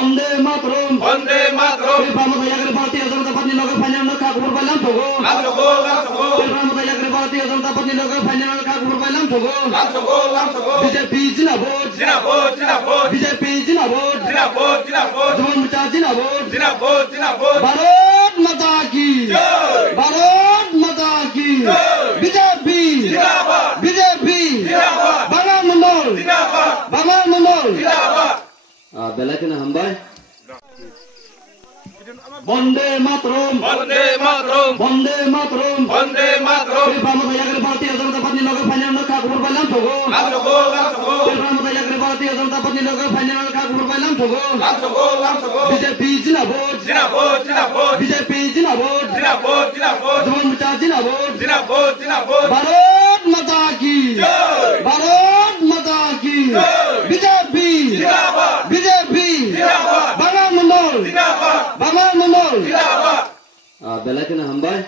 বন্দে মাতরম বন্দে মাতরম বামতায়াগের ভারতীয় জনতা পার্টি নগর ফাইনাল খবর পাইলাম ঠগো লামসগো লামসগো বামতায়াগের ভারতীয় জনতা পার্টি নগর ফাইনাল খবর পাইলাম ঠগো লামসগো লামসগো বিজেপি জিন্দাবাদ জিন্দাবাদ জিন্দাবাদ বিজেপি জিন্দাবাদ জিন্দাবাদ জিন্দাবাদ জয় মাতা জিন্দাবাদ জিন্দাবাদ জিন্দাবাদ ভারত মাতা কি জয় ভারত মাতা কি বিজেপি জিন্দাবাদ বিজেপি জিন্দাবাদ বাংলা মন্ডল জিন্দাবাদ বাংলা মন্ডল জিন্দাবাদ বেলা কিনা হামবাই বন্দে মাতরম বন্দে মাতরম বন্দে মাতরম বন্দে মাতরম বামতায়াগের ভারতীয় জনতা পার্টি নগর ফাইনাল খবর পাইলাম ঠগো লামসগো লামসগো বামতায়াগের ভারতীয় জনতা পার্টি নগর ফাইনাল খবর পাইলাম ঠগো লামসগো লামসগো বিজেপি জিন্দাবাদ জিন্দাবাদ জিন্দাবাদ বিজেপি জিন্দাবাদ জিন্দাবাদ জিন্দাবাদ জয় মাতা জিন্দাবাদ জিন্দাবাদ জিন্দাবাদ ভারত মাতা কি জয় ভারত মাতা কি বিজেপি জিন্দাবাদ বিজেপি জিন্দাবাদ বাংলা মন্ডল জিন্দাবাদ বাংলা মন্ডল জিন্দাবাদ বেলা কিনা হামবাই